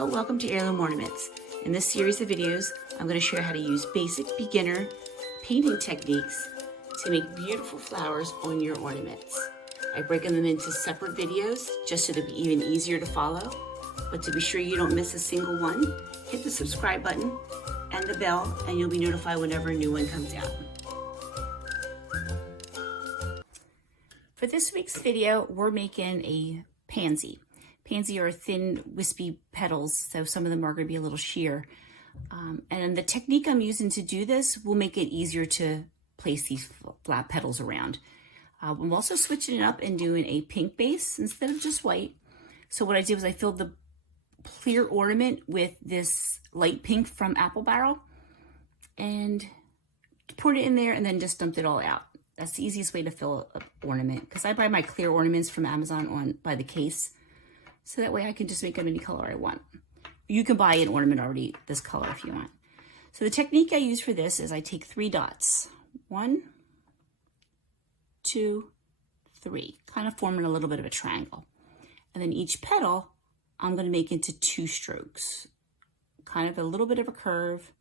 Hello, welcome to Heirloom Ornaments. In this series of videos, I'm going to show you how to use basic beginner painting techniques to make beautiful flowers on your ornaments. I break them into separate videos just so they'll be even easier to follow. But to be sure you don't miss a single one, hit the subscribe button and the bell and you'll be notified whenever a new one comes out. For this week's video, we're making a pansy. Pansy are thin, wispy petals, so some of them are going to be a little sheer. And the technique I'm using to do this will make it easier to place these flat petals around. I'm also switching it up and doing a pink base instead of just white. So what I did was I filled the clear ornament with this light pink from Apple Barrel and poured it in there and then just dumped it all out. That's the easiest way to fill an ornament because I buy my clear ornaments from Amazon by the case. So that way I can just make them any color I want. You can buy an ornament already this color if you want. So the technique I use for this is I take 3 dots. 1, 2, 3, kind of forming a little bit of a triangle. And then each petal I'm going to make into 2 strokes. Kind of a little bit of a curve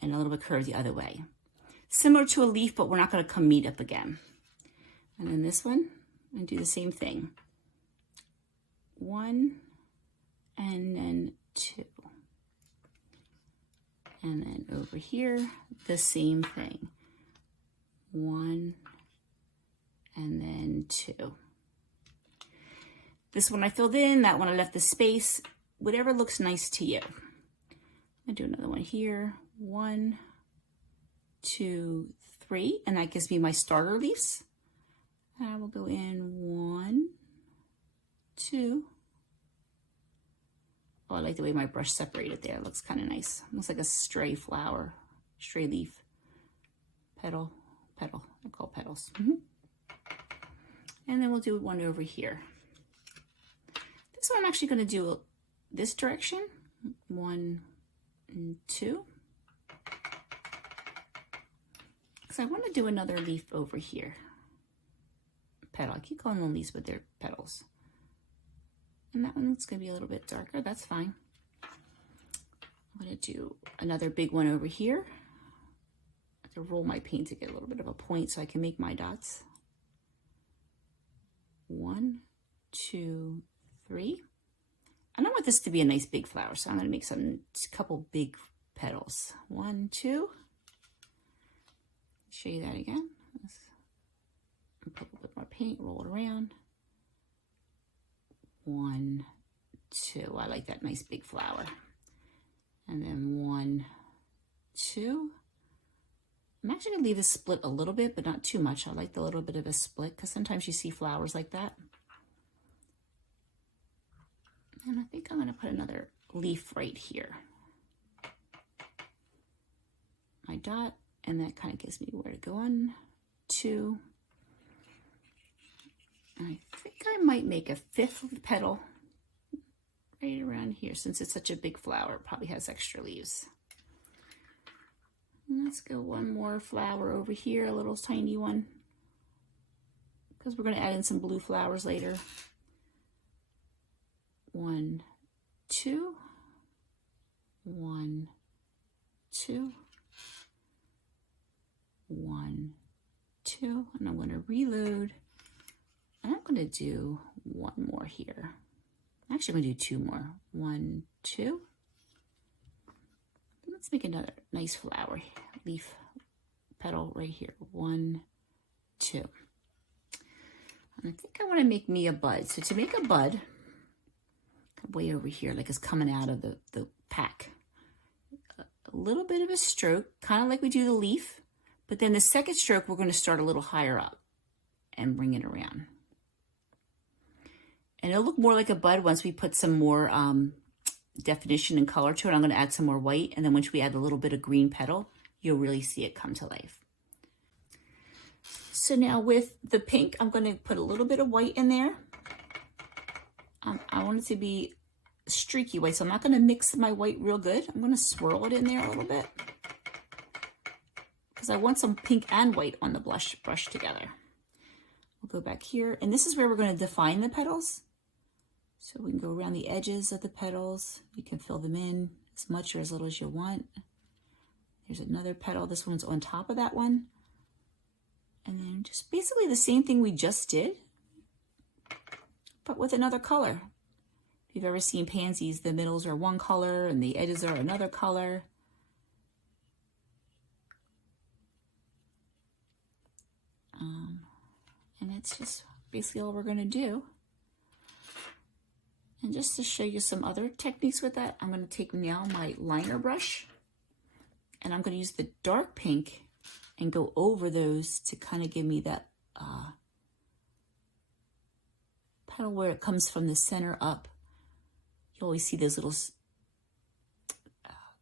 and a little bit curve the other way. Similar to a leaf, but we're not going to come meet up again. And then this one, I'm going to do the same thing. 1 and then 2. And then over here, the same thing. 1 and then 2. This one I filled in, that one I left the space, whatever looks nice to you. I'm gonna do another one here. 1, 2, 3, and that gives me my starter leaves. And I will go in 1, 2. Oh, I like the way my brush separated there. It looks kind of nice. Looks like a stray flower, stray leaf, petal. I call petals. And then we'll do one over here. This one I'm actually going to do this direction. 1 and 2. Because I want to do another leaf over here. Petal. I keep calling them leaves, but they're petals. And that one's going to be a little bit darker. That's fine. I'm going to do another big one over here. I have to roll my paint to get a little bit of a point so I can make my dots. 1, 2, 3. And I want this to be a nice big flower, so I'm going to make a couple big petals. 1, 2. Show you that again. Put a little bit more paint, roll it around. 1, 2. I like that nice big flower. And then 1, 2. I'm actually going to leave this split a little bit, but not too much. I like the little bit of a split because sometimes you see flowers like that. And I think I'm going to put another leaf right here. My dot, and that kind of gives me where to go. 1, 2. I think I might make a 5th petal right around here since it's such a big flower. It probably has extra leaves. And let's go one more flower over here, a little tiny one, because we're going to add in some blue flowers later. 1, 2, 1, 2, 1, 2, and I'm going to reload. And I'm going to do one more here. Actually, I'm going to do 2 more. 1, 2. Let's make another nice flower leaf petal right here. 1, 2. And I think I want to make me a bud. So to make a bud, way over here, like it's coming out of the pack. A little bit of a stroke, kind of like we do the leaf. But then the second stroke, we're going to start a little higher up and bring it around. And it'll look more like a bud once we put some more definition and color to it. I'm going to add some more white. And then once we add a little bit of green petal, you'll really see it come to life. So now with the pink, I'm going to put a little bit of white in there. I want it to be streaky white, so I'm not going to mix my white real good. I'm going to swirl it in there a little bit because I want some pink and white on the brush together. We'll go back here, and this is where we're going to define the petals. So we can go around the edges of the petals. You can fill them in as much or as little as you want. There's another petal. This one's on top of that one. And then just basically the same thing we just did, but with another color. If you've ever seen pansies, the middles are one color and the edges are another color. And that's just basically all we're going to do. And just to show you some other techniques with that, I'm going to take now my liner brush and I'm going to use the dark pink and go over those to kind of give me that petal where it comes from the center up. You always see those little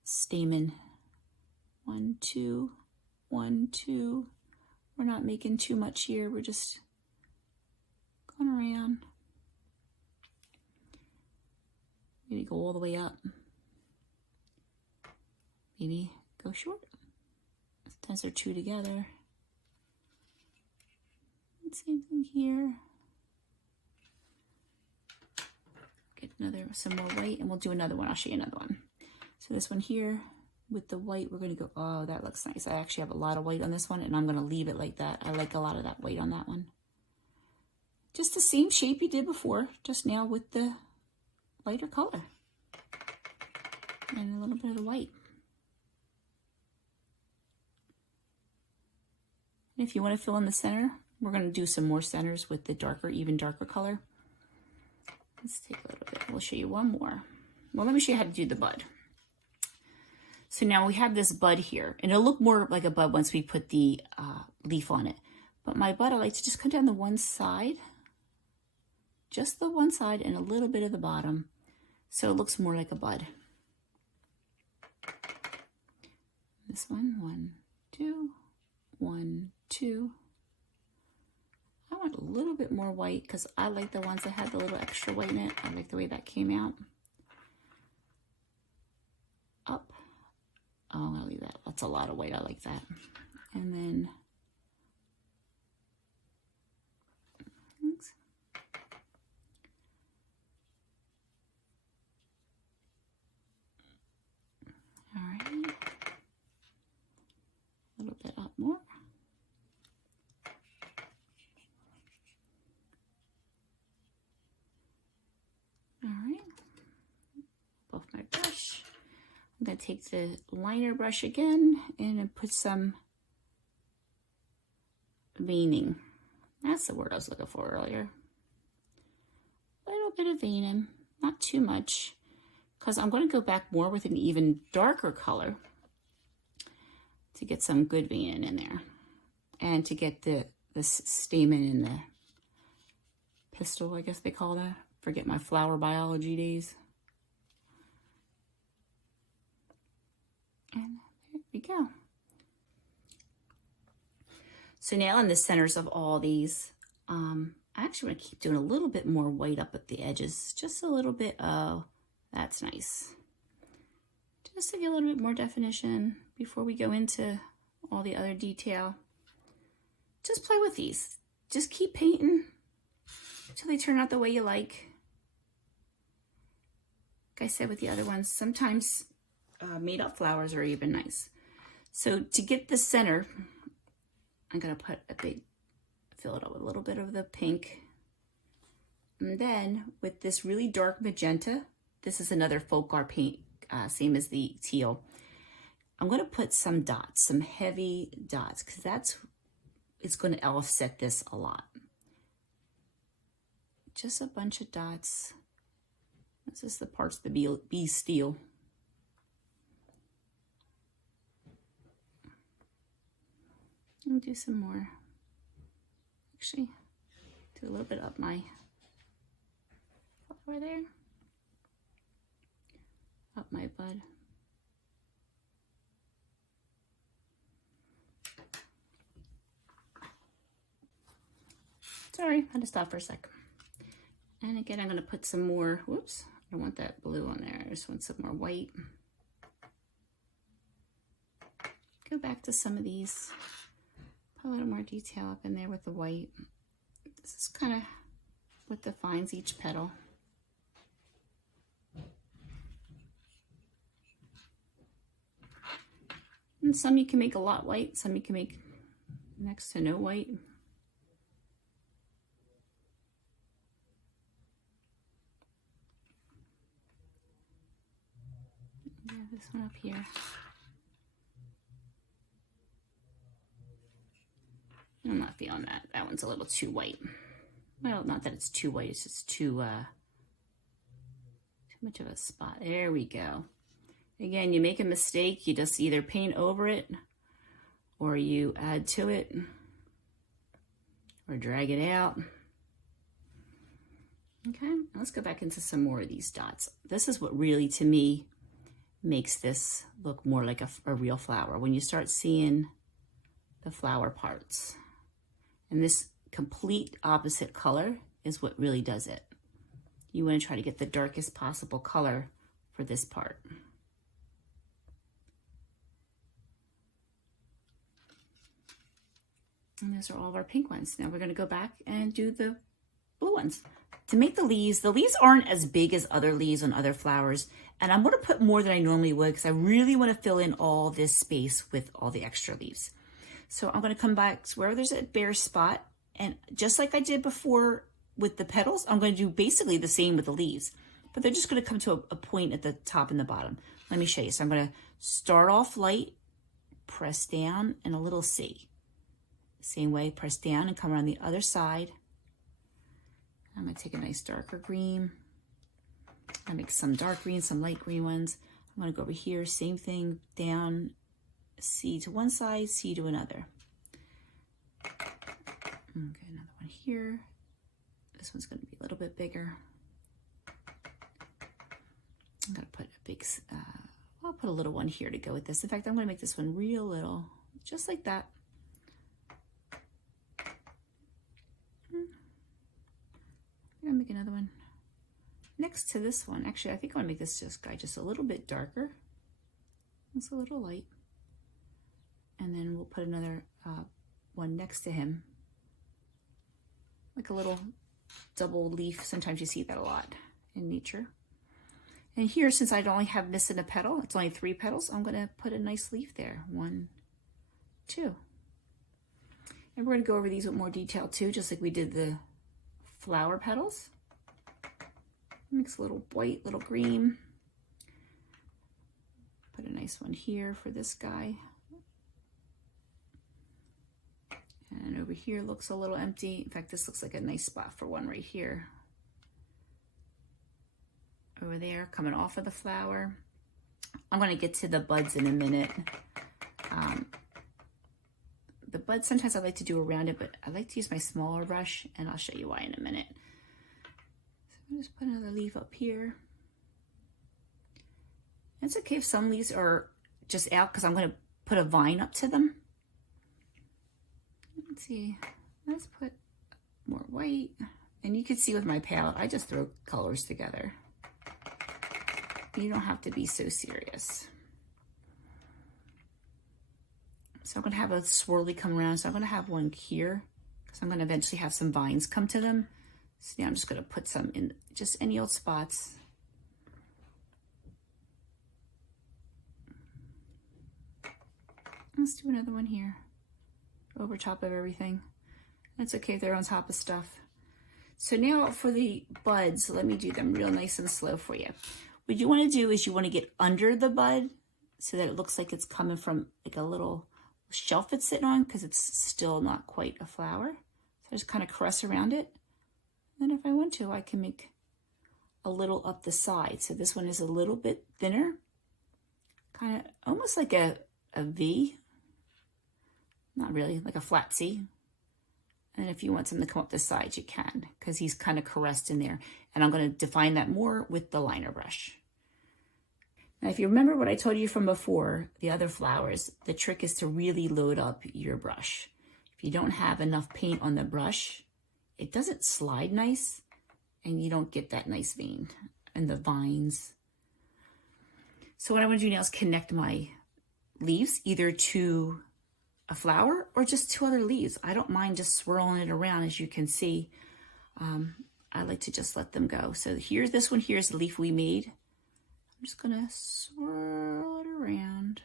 stamen. 1, 2, 1, 2. We're not making too much here. We're just going around. Maybe go all the way up. Maybe go short. Sometimes they're two together. Same thing here. Get some more white and we'll do another one. I'll show you another one. So this one here with the white, we're going to go, oh, that looks nice. I actually have a lot of white on this one and I'm going to leave it like that. I like a lot of that white on that one. Just the same shape you did before, just now with the lighter color and a little bit of the white. And if you want to fill in the center, we're going to do some more centers with the darker, even darker color. Let's take a little bit. We'll show you one more. Well, let me show you how to do the bud. So now we have this bud here, and it'll look more like a bud once we put the leaf on it. But my bud, I like to just come down the one side, just the one side and a little bit of the bottom. So it looks more like a bud. This one, 1, 2, 1, 2. I want a little bit more white because I like the ones that had the little extra white in it. I like the way that came out. Up. Oh, I'm gonna leave that. That's a lot of white. I like that. And then all right. A little bit up more. All right. Off my brush. I'm going to take the liner brush again and put some veining. That's the word I was looking for earlier. A little bit of veining, not too much, because I'm going to go back more with an even darker color to get some good veining in there and to get the stamen in the pistil, I guess they call that. Forget my flower biology days. And there we go. So now in the centers of all these, I actually want to keep doing a little bit more white up at the edges. Just a little bit. Oh, that's nice. Just to get a little bit more definition before we go into all the other detail. Just play with these. Just keep painting until they turn out the way you like. Like I said with the other ones, sometimes made up flowers are even nice. So to get the center, I'm going to put fill it up with a little bit of the pink. And then with this really dark magenta, this is another folk art paint, same as the teal. I'm going to put some dots, some heavy dots, because it's going to offset this a lot. Just a bunch of dots. This is the parts of the bee steel. I'll do some more. Actually, do a little bit up my flower there. Up my bud. Sorry, I had to stop for a sec. And again, I'm going to put some more, whoops, I don't want that blue on there. I just want some more white. Go back to some of these. Put a little more detail up in there with the white. This is kind of what defines each petal. And some you can make a lot white, some you can make next to no white. Yeah, this one up here. I'm not feeling that. That one's a little too white. Well, not that it's too white, it's just too much of a spot. There we go. Again, you make a mistake, you just either paint over it or you add to it or drag it out. Okay, let's go back into some more of these dots. This is what really, to me, makes this look more like a real flower. When you start seeing the flower parts. And this complete opposite color is what really does it. You want to try to get the darkest possible color for this part. And those are all of our pink ones. Now we're going to go back and do the blue ones. To make the leaves aren't as big as other leaves on other flowers. And I'm going to put more than I normally would because I really want to fill in all this space with all the extra leaves. So I'm going to come back to where there's a bare spot. And just like I did before with the petals, I'm going to do basically the same with the leaves. But they're just going to come to a point at the top and the bottom. Let me show you. So I'm going to start off light, press down, and a little C. Same way, press down and come around the other side. I'm going to take a nice darker green. I make some dark green, some light green ones. I'm going to go over here, same thing, down, C to one side, C to another. Okay, another one here. This one's going to be a little bit bigger. I'm going to put a big, I'll put a little one here to go with this. In fact, I'm going to make this one real little, just like that. I'm going to make another one next to this one. Actually, I think I want to make this guy just a little bit darker. It's a little light. And then we'll put another one next to him. Like a little double leaf. Sometimes you see that a lot in nature. And here, since I only have missing a petal, it's only 3 petals, I'm going to put a nice leaf there. 1, 2. And we're going to go over these with more detail too, just like we did the flower petals. Mix a little white, little green. Put a nice one here for this guy. And over here looks a little empty. In fact, this looks like a nice spot for one right here. Over there, coming off of the flower. I'm going to get to the buds in a minute. The buds, sometimes I like to do around it, but I like to use my smaller brush, and I'll show you why in a minute. So I'm just put another leaf up here. It's okay if some leaves are just out because I'm going to put a vine up to them. Let's see, let's put more white. And you can see with my palette, I just throw colors together. You don't have to be so serious. So I'm going to have a swirly come around. So I'm going to have one here because I'm going to eventually have some vines come to them. So now I'm just going to put some in just any old spots. Let's do another one here over top of everything. That's okay if they're on top of stuff. So now for the buds, let me do them real nice and slow for you. What you want to do is you want to get under the bud so that it looks like it's coming from like a little shelf it's sitting on because it's still not quite a flower. So I just kind of caress around it. And if I want to, I can make a little up the side. So this one is a little bit thinner, kind of almost like a V. Not really, like a flat C. And if you want something to come up the sides, you can, because he's kind of caressed in there. And I'm going to define that more with the liner brush. Now, if you remember what I told you from before, the other flowers, the trick is to really load up your brush. If you don't have enough paint on the brush, it doesn't slide nice, and you don't get that nice vein and the vines. So what I want to do now is connect my leaves either to a flower or just 2 other leaves. I don't mind just swirling it around. As you can see, I like to just let them go. So here, this one here is the leaf we made. I'm just gonna swirl it around.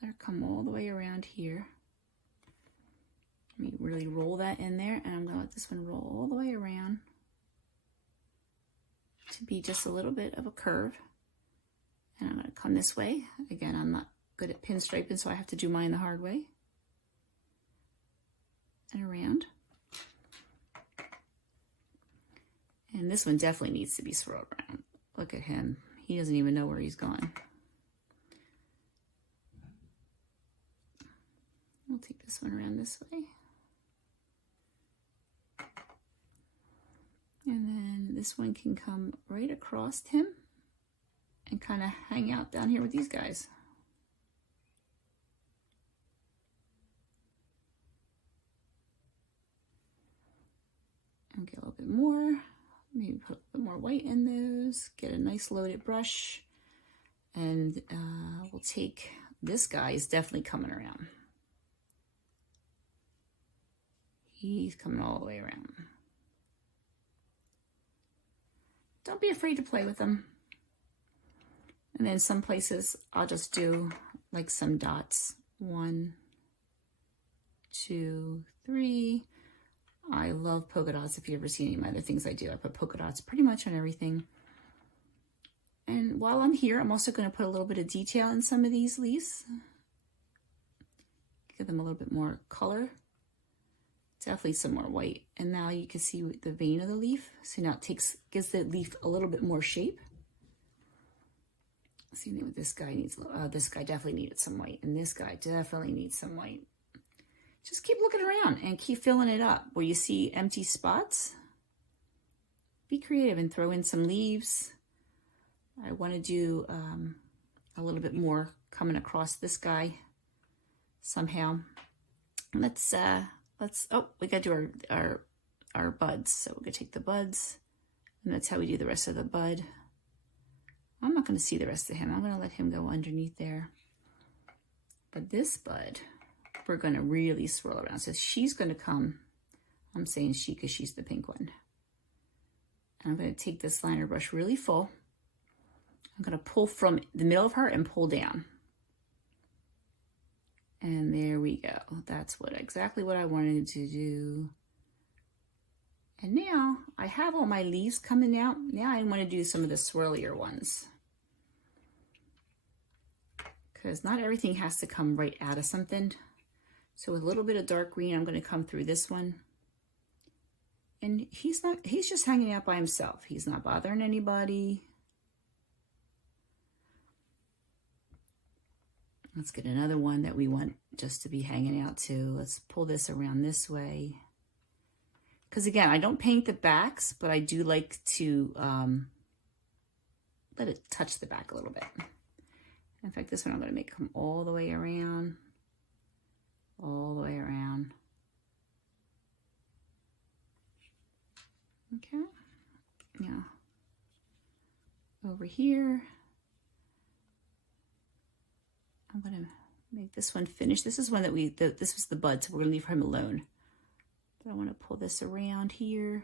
let her come all the way around here. Let me really roll that in there, and I'm gonna let this one roll all the way around to be just a little bit of a curve. And I'm gonna come this way. Again, I'm not good at pinstriping, so I have to do mine the hard way. And around. And this one definitely needs to be swirled around. Look at him. He doesn't even know where he's gone. We'll take this one around this way. And then this one can come right across him and kind of hang out down here with these guys. And get a little bit more. Maybe put a bit more white in those. Get a nice loaded brush. And we'll take this guy is definitely coming around. He's coming all the way around. Don't be afraid to play with them. And then some places I'll just do like some dots. 1, 2, 3. I love polka dots. If you ever see any of my other things I do, I put polka dots pretty much on everything. And while I'm here, I'm also going to put a little bit of detail in some of these leaves. Give them a little bit more color. Definitely some more white. And now you can see the vein of the leaf. So now it gives the leaf a little bit more shape. See what this guy needs. This guy definitely needed some white. And this guy definitely needs some white. Just keep looking around and keep filling it up. Where you see empty spots, be creative and throw in some leaves. I want to do a little bit more coming across this guy somehow. Let's oh, we got to do our buds. So we're gonna take the buds, and that's how we do the rest of the bud. I'm not gonna see the rest of him. I'm gonna let him go underneath there. But this bud, we're gonna really swirl around. So she's gonna come, I'm saying she because she's the pink one. And I'm gonna take this liner brush really full. I'm gonna pull from the middle of her and pull down. And there we go. That's exactly what I wanted to do. And now I have all my leaves coming out. Now I want to do some of the swirlier ones. Because not everything has to come right out of something. So with a little bit of dark green, I'm going to come through this one. And he's just hanging out by himself. He's not bothering anybody. Let's get another one that we want just to be hanging out too. Let's pull this around this way. Because again, I don't paint the backs, but I do like to let it touch the back a little bit. In fact, this one I'm going to make come all the way around. All the way around. Okay. Now, over here. I'm going to make this one finish. This is one that this was the bud, so we're going to leave him alone. But I want to pull this around here.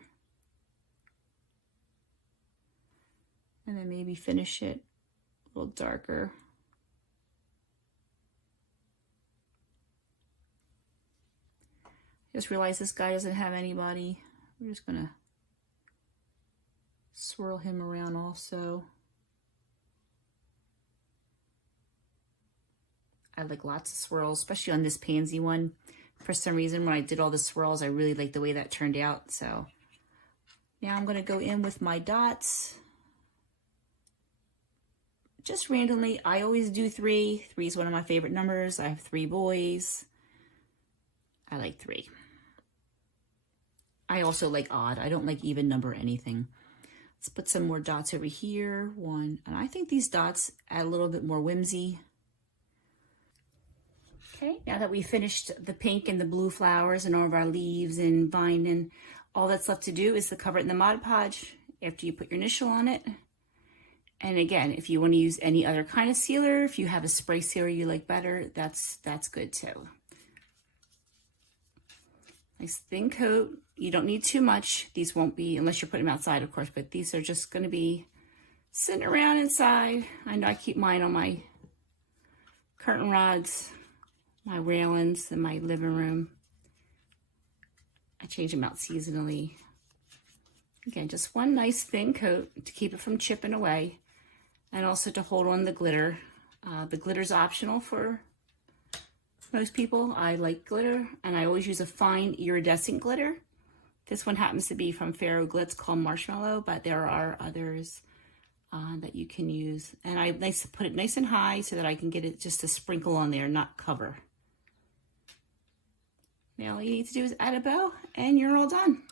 And then maybe finish it a little darker. Just realize this guy doesn't have anybody. We're just going to swirl him around also. I like lots of swirls, especially on this pansy one. For some reason, when I did all the swirls, I really like the way that turned out. So now I'm going to go in with my dots. Just randomly, I always do 3. 3 is one of my favorite numbers. I have 3 boys. I like 3. I also like odd. I don't like even number anything. Let's put some more dots over here. 1. And I think these dots add a little bit more whimsy. Okay, now that we finished the pink and the blue flowers and all of our leaves and vine, and all that's left to do is to cover it in the Mod Podge after you put your initial on it. And again, if you want to use any other kind of sealer, if you have a spray sealer you like better, that's good too. Nice thin coat. You don't need too much. These won't be, unless you're putting them outside, of course, but these are just going to be sitting around inside. I know I keep mine on my curtain rods, my railings in my living room. I change them out seasonally. Again, just one nice thin coat to keep it from chipping away, and also to hold on the glitter. The glitter's optional for most people. I like glitter, and I always use a fine iridescent glitter. This one happens to be from Faro Glitz called Marshmallow, but there are others that you can use. And I like to put it nice and high so that I can get it just to sprinkle on there, not cover. Now all you need to do is add a bow, and you're all done.